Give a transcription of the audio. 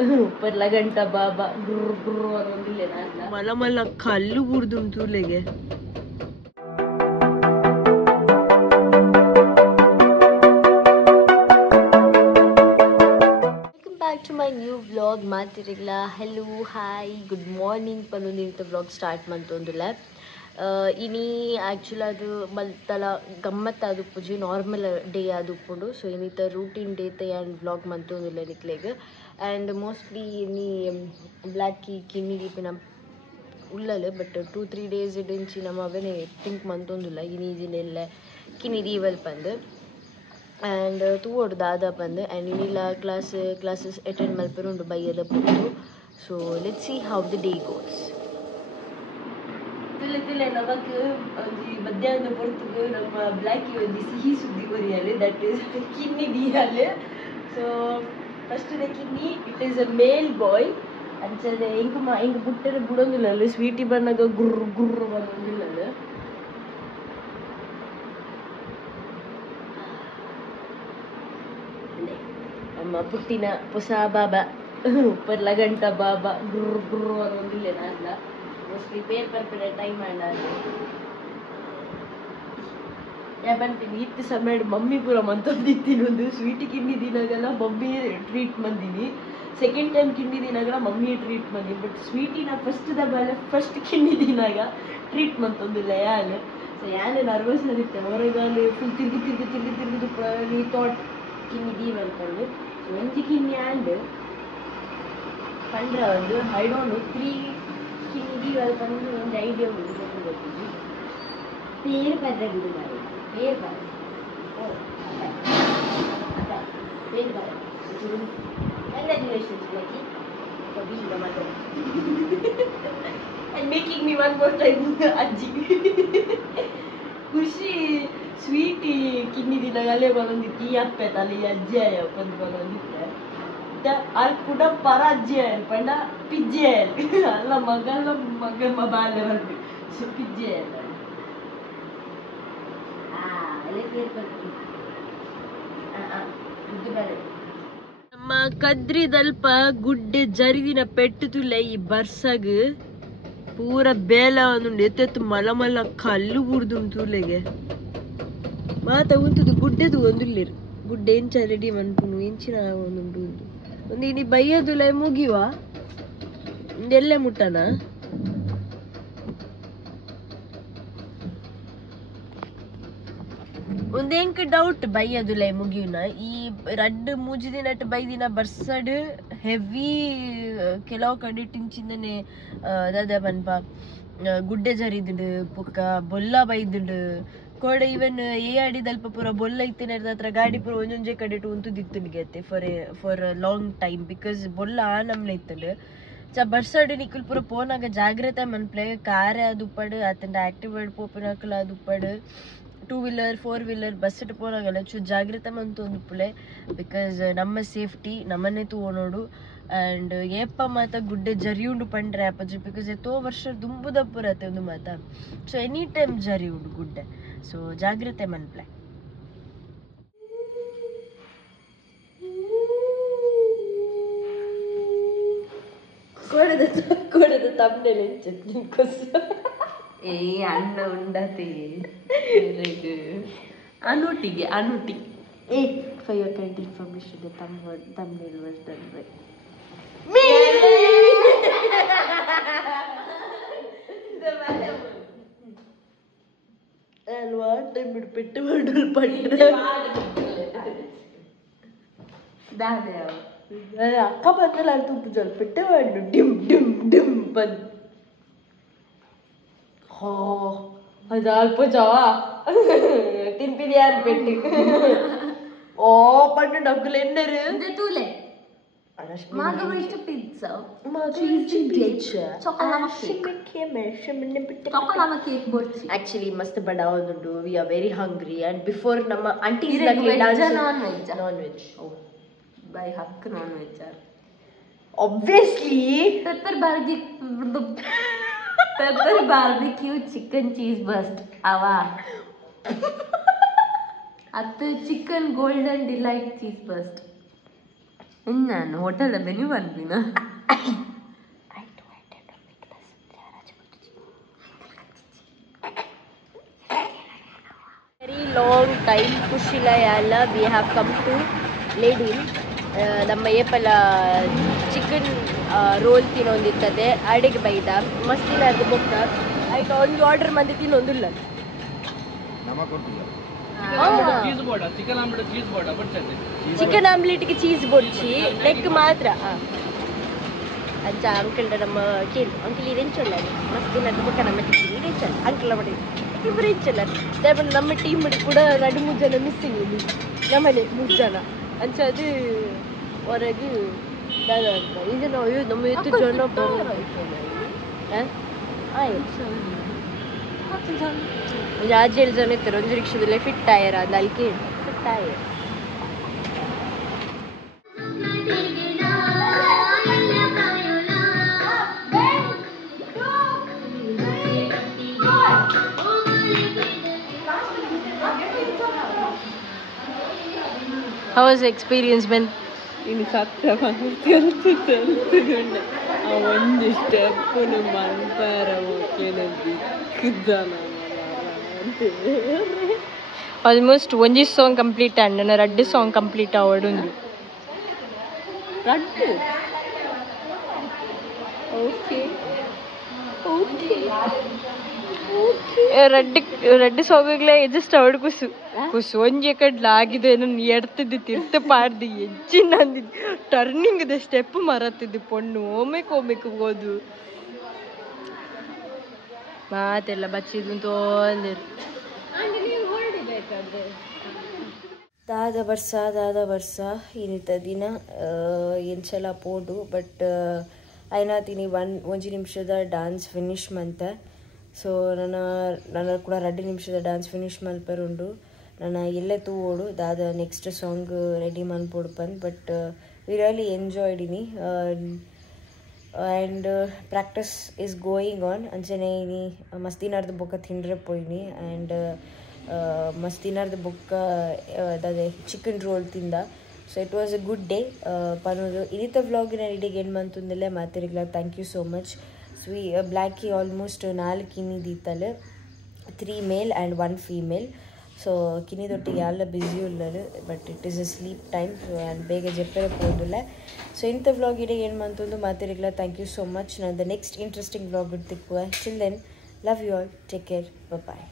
ऊपर घंटा बाबा गुर्र गुर्र ಅನ್ನೋದಿಲ್ಲ ನಾನು ಮಲ ಮಲ ಕಲ್ಲು ಬುರ್ದುಂಟು ಲೆಗೆ back to my new vlog ಮಾತಿರಲ್ಲ hello hi good morning ಪನ್ನೊಂದಿನ vlog start ಮಂತೊಂದುಲ್ಲ ಇನಿ ಆ್ಯಕ್ಚುಲಿ ಅದು ಮಲ್ತಲ ಗಮ್ಮತ್ತು ಅದು ಪೂಜೆ ನಾರ್ಮಲ್ ಡೇ ಅದು ಉಪ್ಪುಂಡು ಸೊ ಇನ್ನಿತ ರೂಟೀನ್ ಡೇ ಆ್ಯಂಡ್ ವ್ಲಾಗ್ ಮಂತೊಂದುಲ್ಲ ನಿಕ್ಲೆಗ್ ಆ್ಯಂಡ್ ಮೋಸ್ಟ್ಲಿ ಇನಿ ಬ್ಲ್ಯಾಕಿ ಕಿನ್ನಿ ದೀಪಿನ ಉಳ್ಳಲು ಬಟ್ 2-3 days ಇಡಂಚಿ ನಮ್ಮ ಅವನೇ ಥಿಂಕ್ ಮಂತೊಂದುಲ್ಲ ಇನಿ ದಿನೆಲ್ಲ ಕಿನ್ನಿ ದೀವಲ್ ಪಂದು ಆ್ಯಂಡ್ ತೂವೋಡು ದಾದ ಪಂದು ಆ್ಯಂಡ್ ಇನ್ನಿಲ್ಲ ಕ್ಲಾಸಸ್ ಅಟೆಂಡ್ ಮಲ್ಪರುಂಡು ಬೈಯದ ಪುಟ್ಟು so let's see how the day goes ತಿಳ್ಳೆ ನಮಗೆ ಒಂಜಿ ಮಧ್ಯಾಹ್ನದ ಹೊರತು ನಮ್ಮ ಬ್ಲ್ಯಾಕಿ ಒಂಜಿ ಸಿಹಿ ಸುದ್ದಿ ಬರೆಯಲು ದಟ್ ಈಸ್ ಕಿನ್ನಿ ದೀಯಲು ಸೊ ಫಸ್ಟ್ ದ ಕಿನ್ನಿ it is a male boy ಅಂಚದೆ ಇಂಕ ಬುಟ್ಟರೆ ಬಿಡೋಂಗಿಲ್ಲ ಸ್ವೀಟಿ ಬಣ್ಣಗ ಗುರ್ರ ಗುರ್ರ ಬರೋಂಗಿಲ್ಲ ನಮ್ಮ ಪುಟ್ಟಿನ ಹೊಸ ಬಾಬಾ ಉಪ್ಪರ್ಲ ಗಂಟ ಬಾಬಾ ಗುರ್ರ ಗುರ್ರ ಅನ್ನೋದಿಲ್ಲ ನಾನು ಮೋಸ್ಟ್ಲಿ ಪೇಪರ್ ಟೈಮ್ ಆಡಾದು ಬಂತೀನಿ ಇತ್ತು ಸಮಯ ಮಮ್ಮಿ ಪೂರ ಮಂತೊಂದಿತ್ತೀನಿ ಒಂದು ಸ್ವೀಟ್ ಕಿನ್ನಿ ದಿನಾಗೆಲ್ಲ ಮಮ್ಮಿ ಟ್ರೀಟ್ ಬಂದೀನಿ ಸೆಕೆಂಡ್ ಟೈಮ್ ಕಿನ್ನಿ ದಿನಾಗ ಮಮ್ಮಿ ಟ್ರೀಟ್ ಬಂದೀನಿ ಬಟ್ ಸ್ವೀಟಿನ ಫಸ್ಟ್ ಕಿನ್ನಿ ದಿನಾಗ ಟ್ರೀಟ್ ಮಂತೊಂದಿಲ್ಲ ಯಾನು ಸೊ ಯಾನೇ ನರ್ವಸ್ ಆಗಿತ್ತೆ ಹೊರಗಾಲು ಫುಲ್ ತಿರುಗಿ ಈ ಥಾಟ್ ಕಿನ್ನಿ ದೀವ್ ಅನ್ಕೊಂಡು ಒಂಜಿ ಕಿನ್ನಿ ಆ್ಯಂಡ್ ಪಂಡ್ರ ಒಂದು ಐ ಡೋಂಟ್ ನೋ 3 ಕಿನ್ನಿ ದೀವ್ ಅಲ್ಲಿ ಬಂದು ಒಂದು ಐಡಿಯಾ ಗೊತ್ತಿದ್ದು പേര് പരകുടി പറയും പേര് പറയും പേര് പറയും congratulations Lucky for being a mother and making me one more time ಅಜ್ಜಿ ಖುಷಿ ಸ್ವೀಟ್ ಕಿನ್ನಿ ದಿನಗಲೇ ಬಂದಿತ್ತು ಈ ಅಪ್ಪೆ ತಲೆ ಅಜ್ಜಿ ಬಂದು ಬಂದಿತ್ತೆ ಅಲ್ಲಿ ಕೂಡ ಪರ ಅಜ್ಜಿ ಪಂಡ ಪಿಜ್ಜೆ ಅಲ್ಲ ಮಗ ಬಾಲ್ಯ ಬಂದು ಸೊ ಪಿಜ್ಜೆ ನಮ್ಮ ಕದ್ರಿದಲ್ಪ ಗುಡ್ಡೆ ಜರಿದಿನ ಪೆಟ್ಟು ತುಲೆ ಈ ಬರ್ಸಗ್ ಪೂರ ಬೇಲ ಒಂದು ಎತ್ತೆತ್ತು ಮಲ ಕಲ್ಲು ಬುರ್ದುಂಟು ತುಲೆಗೆ ಮಾತ ಉಂಟದು ಗುಡ್ಡೆದು ಒಂದುಲ್ಲೇರು ಗುಡ್ಡೆ ಎಂಚ ರೆಡಿ ಮನ್ಪುನು ಎಂಚಿನ ಒಂದುಂಟು ಒಂದು ಇನಿ ಬೈಯದುಲ ಮುಗಿವ ಎಲ್ಲೆ ಮುಟ್ಟನ ಒಂದೇಂಕ ಡೌಟ್ ಬೈಯದುಲ ಮುಗಿಯುನ ಈ ರಡ್ಡು ಮೂಜಿ ದಿನಟ್ ಬೈದಿನ ಬರ್ಸಡ್ ಹೆವಿ ಕೆಲವು ಕಡೆ ಟಿಂಚಿಂದನೆ ದಾದ ಪನ್ಪ ಗುಡ್ಡೆ ಜರಿದುಂಡು ಪುಕ್ಕ ಬೊಲ್ಲ ಬೈದುಂಡು ಕೋಡೆ ಇವನ್ ಏ ಆಡಿದಲ್ಪ ಪೂರ ಬೊಲ್ಲ ಇತ್ತಿನ ಹತ್ರ ಗಾಡಿ ಪೂರ ಒಂಜೊಂಜೆ ಕಡೆ ಉಂತು ದಿತ್ತುನಿಗೆ ಫಾರ್ ಲಾಂಗ್ ಟೈಮ್ ಬಿಕಾಸ್ ಬೊಲ್ಲ ಆ ನಮ್ಲೆ ಇತ್ತಂಡು ಚ ಬರ್ಸಡ್ ನಿಕ್ಕಲ್ ಪೂರ ಪೋನಾಗ ಜಾಗ್ರತೆ ಮನ್ಪ್ಲೆ ಕಾರ್ ಅದು ಉಪ್ಪಡು ಅತ್ತಂಡ ಆಕ್ಟಿವೇಟ್ ಪೋಪಿನಕಲ್ ಅದು ಉಪ್ಪಡು 2-wheeler 4-wheeler ಬಸ್ ಇಟ್ಟು ಪೋನಾಗಲ್ಲ ಚೂ ಜಾಗ್ರತೆ ಮಂತು ಒಂದು ಪುಲೆ ಬಿಕಾಸ್ ನಮ್ಮ ಸೇಫ್ಟಿ ನಮ್ಮನ್ನೇ ತೂನೋಡು ಆ್ಯಂಡ್ ಏಪ ಮಾತ ಗುಡ್ಡೆ ಜರಿ ಉಂಡು ಪಂಡ್ರೆ ಅಪ್ಪಜಿ ಬಿಕಾಸ್ ಎತ್ತೋ ವರ್ಷ ದುಂಬುದ ಪುರತೆ ಒಂದು ಮಾತ ಸೊ ಎನಿ ಟೈಮ್ ಜರಿ ಉಂಡು ಗುಡ್ಡೆ ಸೊ ಜಾಗ್ರತೆ ಮನ್ಪ್ಲೆ ಕೊಡದ ತಮ್ಮನೆಲ್ಲ ಎಂಚ ಏ ಅಣ್ಣ ಉಂಡತೆ ಅನುಟಿ ಏ for your kind information the thumbnail was done by me ಅಲ್ವಾ ಟೈಮ್ ಬಿಟ್ಟು ಪೆಟ್ಟು ಮಾಡಲ್ ಪಂಡ್ರೆ ಅಕ್ಕ ಬಂದಲ್ಲ ಅಂತ ಉಪ್ಪು ಜಲ್ ಪೆಟ್ಟು ಮಾಡು ಡಿಮ್ ಡಿಮ್ ಡಿಮ್ ಬಂದು ಹೋ ಅದು ಅಲ್ಪ ಜಾವಾ ತಿನ್ಪಿದ ಯಾರು ಪೆಟ್ಟು ಓ ಪಂಡು ಡಬ್ಬುಲು ಎನ್ನರು ತೂಲೆ Margherita pizza, pizza, chocolate cake borchi. Actually, must bada ondu. We are very hungry, and before nama aunties like veg or non-veg. Oh, by hakk non-veg. Obviously, pepper barbecue chicken cheese burst. Ava. At the chicken golden delight cheese burst. ನಾನು hotel menu ಬಂದಿನ very long time ಖುಷಿಲ ಎಲ್ಲ we have come to lady ನಮ್ಮ ಏಪಲ chicken roll ತಿನ್ನೊಂದಿರ್ತದೆ ಅಡಿಗೆ ಬೈದ ಮಸ್ತಿನ ಅದು ಬೊಕ್ಕ ಆಯ್ತು ಒಂದು ಆರ್ಡರ್ ಮಂದಿ ತಿನ್ನೊಂದಿಲ್ಲ ಚಿಕನ್ ಆಮ್ಲೆಟ್ಗೆ ಚೀಸ್ ಬೊಡ್ಚಿ ಲೆಗ್ ಮಾತ್ರ ಅಜ್ಜ ಅಂಕಲ್ ನಮ್ಮ ಕೇಳಿ ಅಂಕಲ್ ಇರೆಂಚಲ್ಲ ಮಸ್ತಿನ ಅದು ಬೊಕ್ಕ ನಮ್ಮ ಇರೆಂಚಲ್ಲ ಅಂಕಲ್ ಮಾಡಿ ಇಬ್ಬರು ಹೆಚ್ಚಲ್ಲ ದಯವಿಟ್ಟು ನಮ್ಮ ಟೀಮ್ ಕೂಡ 2-3 ಜನ ಮಿಸ್ಸಿಂಗ್ ಇಲ್ಲಿ ನಮ್ಮನೆ 3 ಜನ ಅಂಚ ಅದು ಹೊರಗೆ ಈಗ ನಾವು ನಮ್ಮ ಎತ್ತು ಜನ ಒಂದು 6-7 ಜನ ಇರ್ತಾರೆ ಒಂದು ರಿಕ್ಷಾದಲ್ಲೇ ಫಿಟ್ ಟಯರ್ ಅದು ಅಲ್ಲಿ ಕೇಳಿ fit tyre How was the experience, Ben? In Satta Teltugunde. I won the step on a man para Kennedy. Almost one song complete and a Raddi song complete hour. Raddi? Okay. Ready ಸಾಂಗ್ಲೇ just ಅವಡು ಕುಸು ಒಂಜಿ ಕಡ್ಲ ಆಗಿದೆ ನಾನು ಎಡ್ತಿದ್ದಿ ತಿರ್ತ ಪಾಡ್ದು ಹೆಚ್ಚಿನ ಅಂದಿದ್ದು turning step ಮರತ್ತಿದ್ದು ಪೊಣ್ಣು ಓಮೆಕ್ ಹೋದು ಮಾತೆಲ್ಲ ಬಚ್ಚಿದ್ದು ತೊಂದಿರು ದಾದ ವರ್ಷ ಇನ್ನಿತ ದಿನ ಎಂಚಲ ಪೋಡು ಬಟ್ ಐನಾ ತಿನಿ ಒಂಜಿ ನಿಮಿಷದ ಡಾನ್ಸ್ ಫಿನಿಶ್ ಮಂತ ಸೊ ನನ್ನ ಕೂಡ 2 ನಿಮಿಷದ ಡ್ಯಾನ್ಸ್ ಫಿನಿಶ್ ಮಲ್ಪರುಂಡು ನಾನು ಎಲ್ಲೇ ತೂವೋಡು ದಾದ ನೆಕ್ಸ್ಟ್ ಸಾಂಗ್ ರೆಡಿ ಮನ್ಪೋಡು ಬಟ್ ವಿ ರಿಯಲಿ ಎಂಜಾಯ್ಡಿನಿ and practice is going on ಅಂಚನೆ ಇನಿ ಮಸ್ತಿನಾರ್ದು ಬೊಕ್ಕ ತಿಂಡ್ರೆ ಪೋಯಿನಿ ಆ್ಯಂಡ್ ಮಸ್ತಿನಾರ್ದು ಬೊಕ್ಕ ಅದೇ ಚಿಕನ್ ರೋಲ್ ತಿಂದ so it was a good day ಪನ್ನೋದು ಇನ್ನಿತ ವ್ಲಾಗಿನ ಇಡಿಗೆ ಏನು ಮಂತಂದಲ್ಲೇ ಮಾತಿರಿಗ್ಲ thank you so much Blackie almost 4 ಕಿನಿ ದೀತಲೆ 3 ಮೇಲ್ ಆ್ಯಂಡ್ 1 ಫೀಮೇಲ್ ಸೊ ಕಿನಿದೊಟ್ಟಿಗೆ ಎಲ್ಲ ಬ್ಯುಸಿ ಉಳ್ಳರು but it is a sleep time and ಬೇಗ ಜೆಪ್ಪರೆ ಹೋದಿಲ್ಲ ಸೊ ಇಂಥ ವ್ಲಾಗ್ ಇಡೀ ಏನು ಮಂತಂದು ಮಾತಿರಿಗ್ಲ ಥ್ಯಾಂಕ್ ಯು ಸೋ ಮಚ್ ನಾನು ದ ನೆಕ್ಸ್ಟ್ ಇಂಟ್ರೆಸ್ಟಿಂಗ್ ವ್ಲಾಗ್ ಇಡ್ತಿಕ್ಕುವ till then love you all take care bye